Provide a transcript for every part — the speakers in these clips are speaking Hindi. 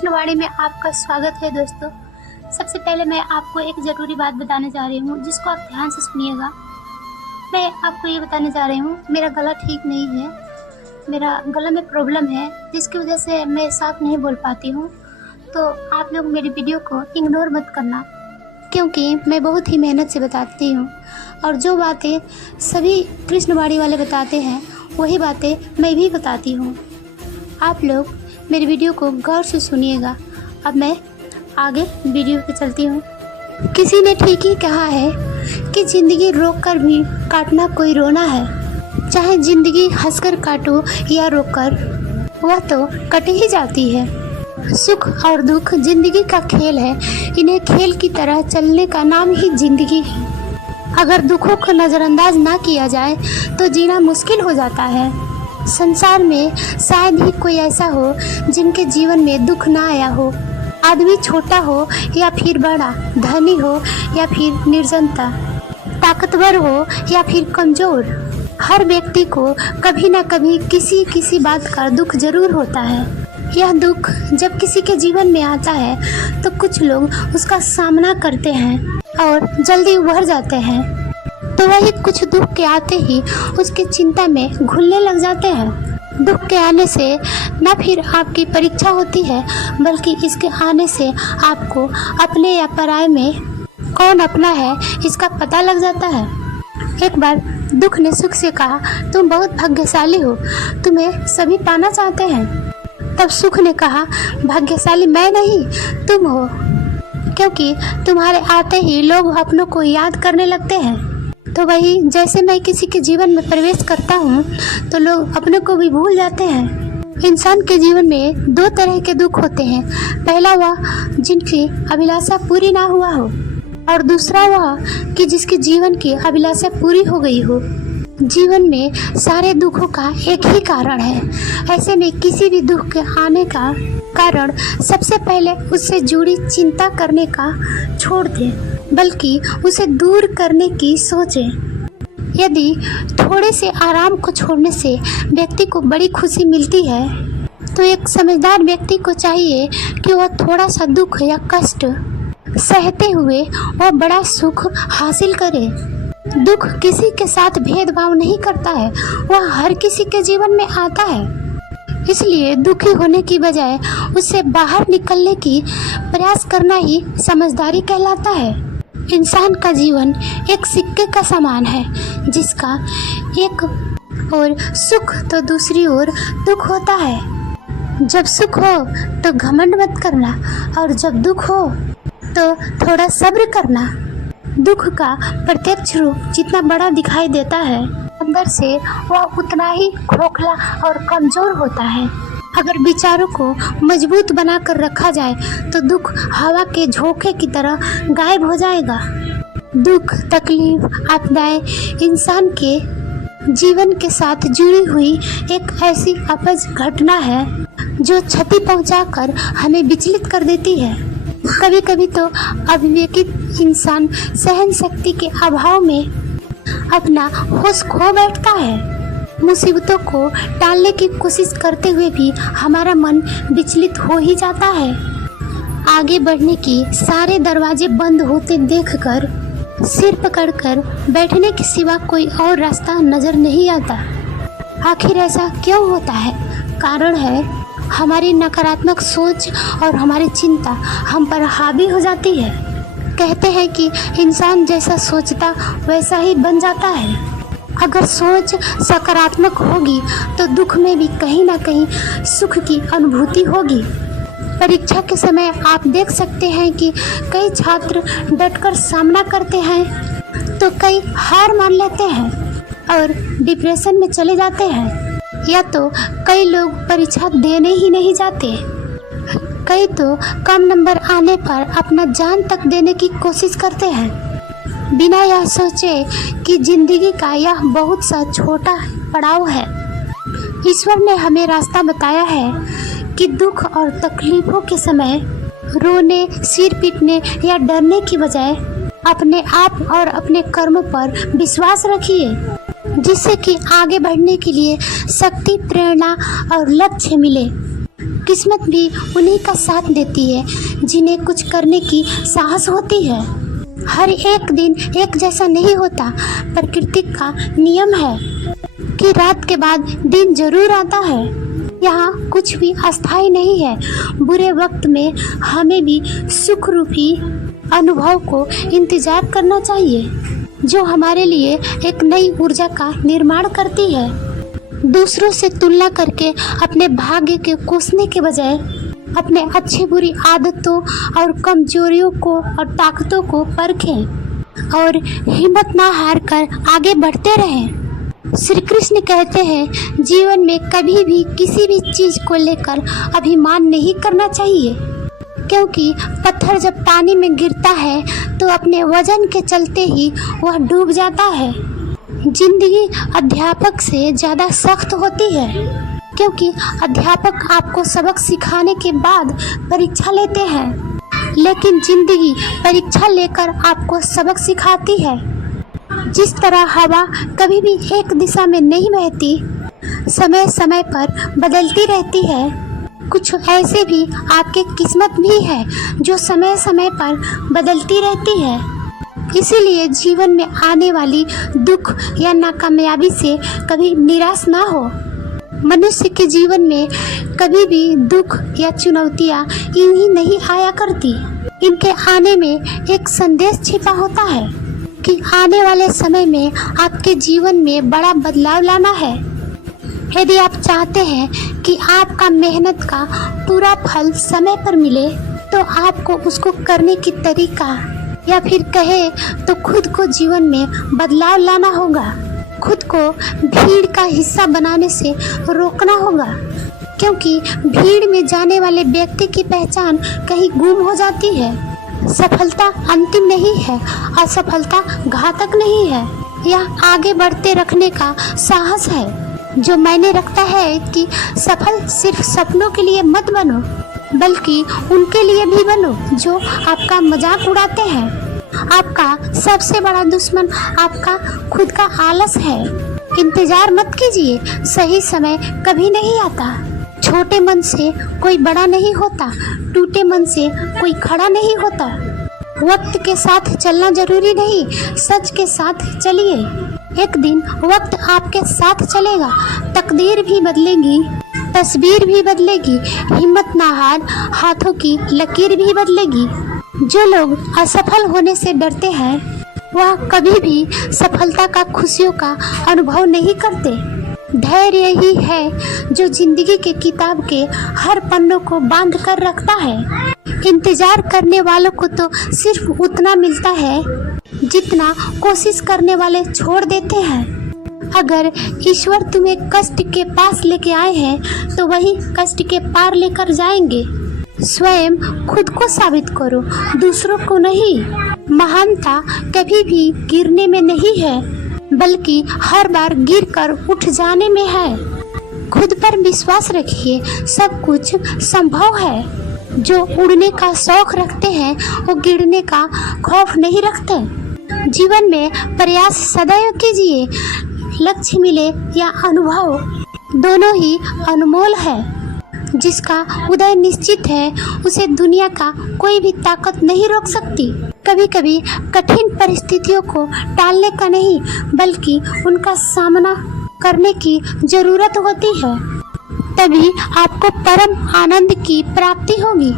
कृष्णवाणी में आपका स्वागत है दोस्तों। सबसे पहले मैं आपको एक ज़रूरी बात बताने जा रही हूँ जिसको आप ध्यान से सुनिएगा। मैं आपको ये बताने जा रही हूँ, मेरा गला ठीक नहीं है, मेरा गला में प्रॉब्लम है जिसकी वजह से मैं साफ नहीं बोल पाती हूँ। तो आप लोग मेरी वीडियो को इग्नोर मत करना, क्योंकि मैं बहुत ही मेहनत से बताती हूँ और जो बातें सभी कृष्णवाणी वाले बताते हैं वही बातें मैं भी बताती हूँ। आप लोग मेरी वीडियो को गौर से सुनिएगा। अब मैं आगे वीडियो पे चलती हूँ। किसी ने ठीक ही कहा है कि ज़िंदगी रोक कर भी काटना कोई रोना है। चाहे ज़िंदगी हंसकर काटो या रोककर, वह तो कट ही जाती है। सुख और दुख ज़िंदगी का खेल है। इन्हें खेल की तरह चलने का नाम ही ज़िंदगी है। अगर दुखों को नज़रअंदाज ना किया जाए तो जीना मुश्किल हो जाता है। संसार में शायद ही कोई ऐसा हो जिनके जीवन में दुख ना आया हो। आदमी छोटा हो या फिर बड़ा, धनी हो या फिर निर्जनता, ताकतवर हो या फिर कमज़ोर, हर व्यक्ति को कभी ना कभी किसी बात का दुख जरूर होता है। यह दुख जब किसी के जीवन में आता है तो कुछ लोग उसका सामना करते हैं और जल्दी उभर जाते हैं, तो वही कुछ दुख के आते ही उसकी चिंता में घुलने लग जाते हैं। दुख के आने से न फिर आपकी परीक्षा होती है, बल्कि इसके आने से आपको अपने या पराये में कौन अपना है इसका पता लग जाता है। एक बार दुख ने सुख से कहा, तुम बहुत भाग्यशाली हो, तुम्हें सभी पाना चाहते हैं। तब सुख ने कहा, भाग्यशाली मैं नहीं तुम हो, क्योंकि तुम्हारे आते ही लोग अपनों को याद करने लगते हैं। तो वही जैसे मैं किसी के जीवन में प्रवेश करता हूँ तो लोग अपने को भी भूल जाते हैं। इंसान के जीवन में दो तरह के दुख होते हैं। पहला वह जिनकी अभिलाषा पूरी ना हुआ हो और दूसरा वह कि जिसके जीवन की अभिलाषा पूरी हो गई हो। जीवन में सारे दुखों का एक ही कारण है। ऐसे में किसी भी दुख के आने का कारण सबसे पहले उससे जुड़ी चिंता करने का छोड़ दें, बल्कि उसे दूर करने की सोचें। यदि थोड़े से आराम को छोड़ने से व्यक्ति को बड़ी खुशी मिलती है तो एक समझदार व्यक्ति को चाहिए कि वह थोड़ा सा दुख या कष्ट सहते हुए वह बड़ा सुख हासिल करे। दुख किसी के साथ भेदभाव नहीं करता है, वह हर किसी के जीवन में आता है। इसलिए दुखी होने की बजाय उससे बाहर निकलने की प्रयास करना ही समझदारी कहलाता है। इंसान का जीवन एक सिक्के का समान है, जिसका एक ओर सुख तो दूसरी ओर दुख होता है। जब सुख हो तो घमंड मत करना और जब दुख हो तो थोड़ा सब्र करना। दुख का प्रत्यक्ष रूप जितना बड़ा दिखाई देता है, अंदर से वह उतना ही खोखला और कमज़ोर होता है। अगर विचारों को मजबूत बनाकर रखा जाए तो दुख हवा के झोंके की तरह गायब हो जाएगा। दुख, तकलीफ, आपदाएं इंसान के जीवन के साथ जुड़ी हुई एक ऐसी अपज घटना है जो क्षति पहुंचाकर हमें विचलित कर देती है। कभी कभी तो अविवेकित इंसान सहन शक्ति के अभाव में अपना होश खो बैठता है। मुसीबतों को टालने की कोशिश करते हुए भी हमारा मन विचलित हो ही जाता है। आगे बढ़ने की सारे दरवाजे बंद होते देखकर सिर पकड़कर बैठने के सिवा कोई और रास्ता नजर नहीं आता। आखिर ऐसा क्यों होता है? कारण है हमारी नकारात्मक सोच और हमारी चिंता हम पर हावी हो जाती है। कहते हैं कि इंसान जैसा सोचता वैसा ही बन जाता है। अगर सोच सकारात्मक होगी तो दुख में भी कहीं ना कहीं सुख की अनुभूति होगी। परीक्षा के समय आप देख सकते हैं कि कई छात्र डटकर सामना करते हैं तो कई हार मान लेते हैं और डिप्रेशन में चले जाते हैं, या तो कई लोग परीक्षा देने ही नहीं जाते। कई तो कम नंबर आने पर अपना जान तक देने की कोशिश करते हैं, बिना यह सोचे कि जिंदगी का यह बहुत सा छोटा पड़ाव है। ईश्वर ने हमें रास्ता बताया है कि दुख और तकलीफों के समय रोने, सिर पीटने या डरने की बजाय अपने आप और अपने कर्म पर विश्वास रखिए, जिससे कि आगे बढ़ने के लिए शक्ति, प्रेरणा और लक्ष्य मिले। किस्मत भी उन्हीं का साथ देती है जिन्हें कुछ करने की साहस होती है। हर एक दिन एक जैसा नहीं होता। प्रकृति का नियम है कि रात के बाद दिन जरूर आता है। यहाँ कुछ भी अस्थायी नहीं है। बुरे वक्त में हमें भी सुख रूपी अनुभव को इंतजार करना चाहिए, जो हमारे लिए एक नई ऊर्जा का निर्माण करती है। दूसरों से तुलना करके अपने भाग्य के कोसने के बजाय अपने अच्छी बुरी आदतों और कमजोरियों को और ताकतों को परखें और हिम्मत ना हार कर आगे बढ़ते रहें। श्री कृष्ण कहते हैं, जीवन में कभी भी किसी भी चीज को लेकर अभिमान नहीं करना चाहिए, क्योंकि पत्थर जब पानी में गिरता है तो अपने वजन के चलते ही वह डूब जाता है। जिंदगी अध्यापक से ज़्यादा सख्त होती है, क्योंकि अध्यापक आपको सबक सिखाने के बाद परीक्षा लेते हैं, लेकिन जिंदगी परीक्षा लेकर आपको सबक सिखाती है। जिस तरह हवा कभी भी एक दिशा में नहीं बहती, समय समय पर बदलती रहती है, कुछ ऐसे भी आपके किस्मत भी है जो समय समय पर बदलती रहती है। इसीलिए जीवन में आने वाली दुख या नाकामयाबी से कभी निराश ना हो। मनुष्य के जीवन में कभी भी दुख या चुनौतियाँ यूं ही नहीं आया करती। इनके आने में एक संदेश छिपा होता है कि आने वाले समय में आपके जीवन में बड़ा बदलाव लाना है। यदि आप चाहते हैं कि आपका मेहनत का पूरा फल समय पर मिले, तो आपको उसको करने की तरीका या फिर कहे तो खुद को जीवन में बदलाव लाना होगा। खुद को भीड़ का हिस्सा बनाने से रोकना होगा, क्योंकि भीड़ में जाने वाले व्यक्ति की पहचान कहीं गुम हो जाती है। सफलता अंतिम नहीं है, असफलता घातक नहीं है। यह आगे बढ़ते रखने का साहस है जो मायने रखता है कि सफल सिर्फ सपनों के लिए मत बनो, बल्कि उनके लिए भी बनो जो आपका मजाक उड़ाते हैं। आपका सबसे बड़ा दुश्मन आपका खुद का आलस है। इंतजार मत कीजिए, सही समय कभी नहीं आता। छोटे मन से कोई बड़ा नहीं होता, टूटे मन से कोई खड़ा नहीं होता। वक्त के साथ चलना जरूरी नहीं, सच के साथ चलिए। एक दिन वक्त आपके साथ चलेगा, तकदीर भी बदलेगी, तस्वीर भी बदलेगी, हिम्मत ना हार, हाथों की लकीर भी बदलेगी। जो लोग असफल होने से डरते हैं, वह कभी भी सफलता का खुशियों का अनुभव नहीं करते। धैर्य ही है जो जिंदगी के किताब के हर पन्नों को बांध कर रखता है। इंतजार करने वालों को तो सिर्फ उतना मिलता है जितना कोशिश करने वाले छोड़ देते हैं। अगर ईश्वर तुम्हें कष्ट के पास लेके आए हैं तो वही कष्ट के पार लेकर जाएंगे। स्वयं खुद को साबित करो, दूसरों को नहीं। महानता कभी भी गिरने में नहीं है, बल्कि हर बार गिरकर उठ जाने में है। खुद पर विश्वास रखिए, सब कुछ संभव है। जो उड़ने का शौक रखते हैं वो गिरने का खौफ नहीं रखते। जीवन में प्रयास सदैव कीजिए। लक्ष्य मिले या अनुभव, दोनों ही अनमोल है। जिसका उदय निश्चित है, उसे दुनिया का कोई भी ताकत नहीं रोक सकती। कभी कभी कठिन परिस्थितियों को टालने का नहीं, बल्कि उनका सामना करने की जरूरत होती है। तभी आपको परम आनंद की प्राप्ति होगी।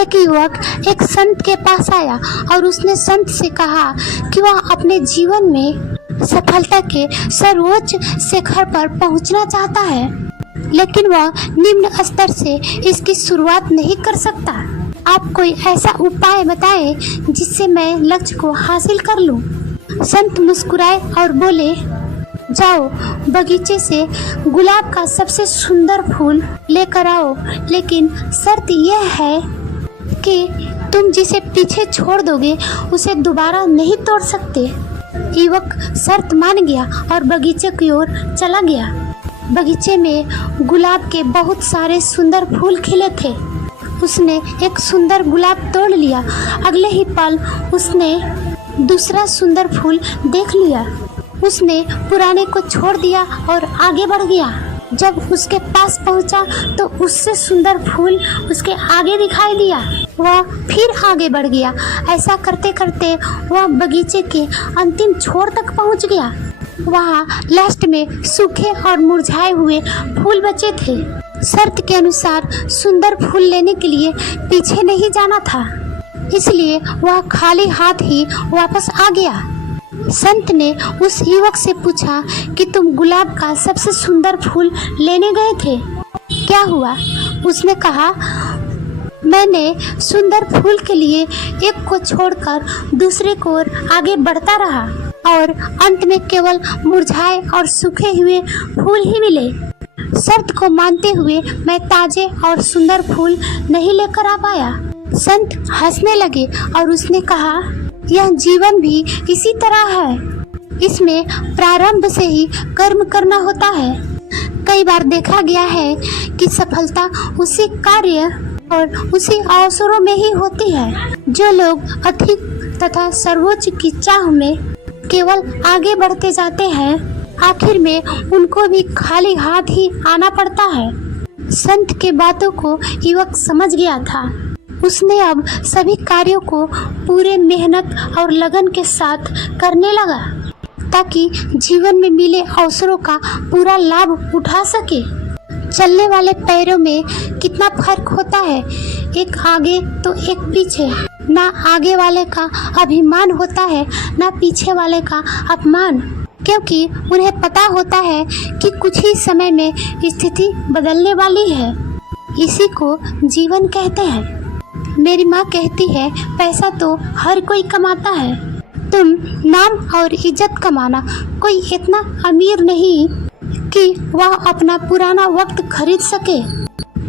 एक युवक एक संत के पास आया और उसने संत से कहा कि वह अपने जीवन में सफलता के सर्वोच्च शिखर पर पहुंचना चाहता है, लेकिन वह निम्न स्तर से इसकी शुरुआत नहीं कर सकता। आप कोई ऐसा उपाय बताएं जिससे मैं लक्ष्य को हासिल कर लूं। संत मुस्कुराए और बोले, जाओ बगीचे से गुलाब का सबसे सुंदर फूल लेकर आओ, लेकिन शर्त यह है कि तुम जिसे पीछे छोड़ दोगे उसे दोबारा नहीं तोड़ सकते। युवक शर्त मान गया और बगीचे की ओर चला गया। बगीचे में गुलाब के बहुत सारे सुंदर फूल खिले थे। उसने एक सुंदर गुलाब तोड़ लिया। अगले ही पल उसने दूसरा सुंदर फूल देख लिया। उसने पुराने को छोड़ दिया और आगे बढ़ गया। जब उसके पास पहुंचा तो उससे सुंदर फूल उसके आगे दिखाई दिया। वह फिर आगे बढ़ गया। ऐसा करते करते वह बगीचे के अंतिम छोर तक पहुंच गया। वहाँ लास्ट में सूखे और मुरझाए हुए फूल बचे थे। शर्त के अनुसार सुंदर फूल लेने के लिए पीछे नहीं जाना था, इसलिए वह खाली हाथ ही वापस आ गया। संत ने उस युवक से पूछा कि तुम गुलाब का सबसे सुंदर फूल लेने गए थे, क्या हुआ? उसने कहा, मैंने सुंदर फूल के लिए एक को छोड़कर दूसरे को ओर आगे बढ़ता रहा और अंत में केवल मुरझाए और सूखे हुए फूल ही मिले। शर्त को मानते हुए मैं ताजे और सुंदर फूल नहीं लेकर आ पाया। संत हंसने लगे और उसने कहा, यह जीवन भी इसी तरह है। इसमें प्रारंभ से ही कर्म करना होता है। कई बार देखा गया है कि सफलता उसी कार्य और उसी अवसरों में ही होती है। जो लोग अधिक तथा सर्वोच्च की चाह में केवल आगे बढ़ते जाते हैं, आखिर में उनको भी खाली हाथ ही आना पड़ता है। संत के बातों को युवक समझ गया था। उसने अब सभी कार्यों को पूरे मेहनत और लगन के साथ करने लगा ताकि जीवन में मिले अवसरों का पूरा लाभ उठा सके। चलने वाले पैरों में कितना फर्क होता है, एक आगे तो एक पीछे। ना आगे वाले का अभिमान होता है, ना पीछे वाले का अपमान, क्योंकि उन्हें पता होता है कि कुछ ही समय में स्थिति बदलने वाली है। इसी को जीवन कहते हैं। मेरी माँ कहती है, पैसा तो हर कोई कमाता है, तुम नाम और इज्जत कमाना। कोई इतना अमीर नहीं कि वह अपना पुराना वक्त खरीद सके,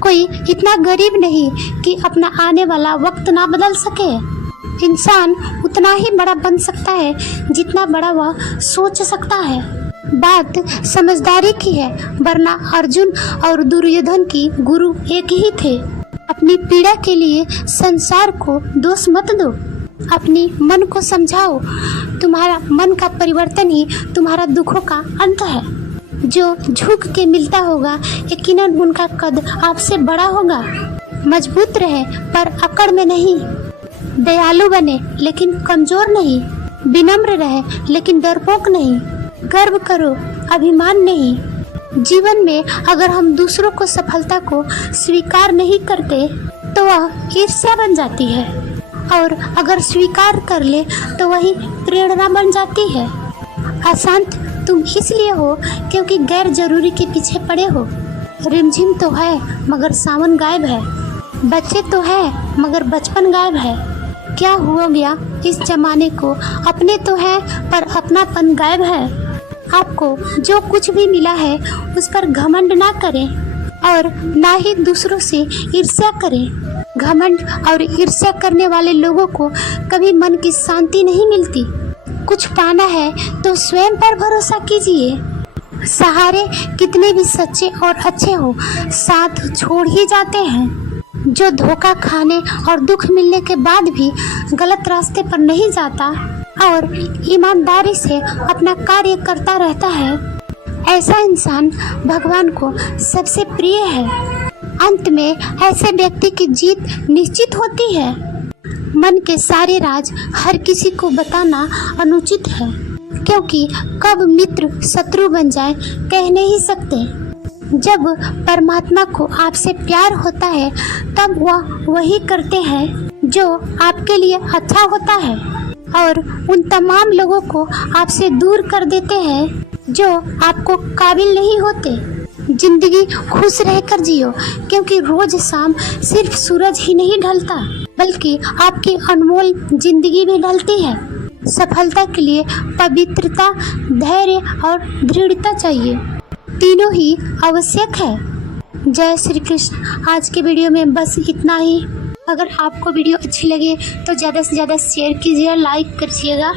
कोई इतना गरीब नहीं कि अपना आने वाला वक्त ना बदल सके। इंसान उतना ही बड़ा बन सकता है जितना बड़ा वह सोच सकता है। बात समझदारी की है, वरना अर्जुन और दुर्योधन की गुरु एक ही थे। अपनी पीड़ा के लिए संसार को दोष मत दो, अपनी मन को समझाओ। तुम्हारा मन का परिवर्तन ही तुम्हारा दुखों का अंत है। जो झुक के मिलता होगा, यकीनन उनका कद आपसे बड़ा होगा। मजबूत रहे पर अकड़ में नहीं, दयालु बने लेकिन कमजोर नहीं, विनम्र रहे लेकिन डरपोक नहीं, गर्व करो अभिमान नहीं। जीवन में अगर हम दूसरों को सफलता को स्वीकार नहीं करते तो वह ईर्ष्या बन जाती है, और अगर स्वीकार कर ले तो वही प्रेरणा बन जाती है। अशांत तुम इसलिए हो क्योंकि गैर जरूरी के पीछे पड़े हो। रिमझिम तो है मगर सावन गायब है, बच्चे तो है मगर बचपन गायब है। क्या हुआ गया इस जमाने को, अपने तो है पर अपनापन गायब है। आपको जो कुछ भी मिला है उस पर घमंड ना करें और ना ही दूसरों से ईर्ष्या करें। घमंड और ईर्ष्या करने वाले लोगों को कभी मन की शांति नहीं मिलती। कुछ पाना है तो स्वयं पर भरोसा कीजिए। सहारे कितने भी सच्चे और अच्छे हो, साथ छोड़ ही जाते हैं। जो धोखा खाने और दुख मिलने के बाद भी गलत रास्ते पर नहीं जाता और ईमानदारी से अपना कार्य करता रहता है, ऐसा इंसान भगवान को सबसे प्रिय है। अंत में ऐसे व्यक्ति की जीत निश्चित होती है। मन के सारे राज हर किसी को बताना अनुचित है, क्योंकि कब मित्र शत्रु बन जाए कह नहीं सकते। जब परमात्मा को आपसे प्यार होता है तब वह वही करते हैं जो आपके लिए अच्छा होता है, और उन तमाम लोगों को आपसे दूर कर देते हैं जो आपको काबिल नहीं होते। जिंदगी खुश रहकर जियो, क्योंकि रोज शाम सिर्फ सूरज ही नहीं ढलता बल्कि आपकी अनमोल जिंदगी भी ढलती है। सफलता के लिए पवित्रता, धैर्य और दृढ़ता चाहिए, तीनों ही आवश्यक है। जय श्री कृष्ण। आज के वीडियो में बस इतना ही। अगर आपको वीडियो अच्छी लगे तो ज़्यादा से ज़्यादा शेयर कीजिए, लाइक करिएगा।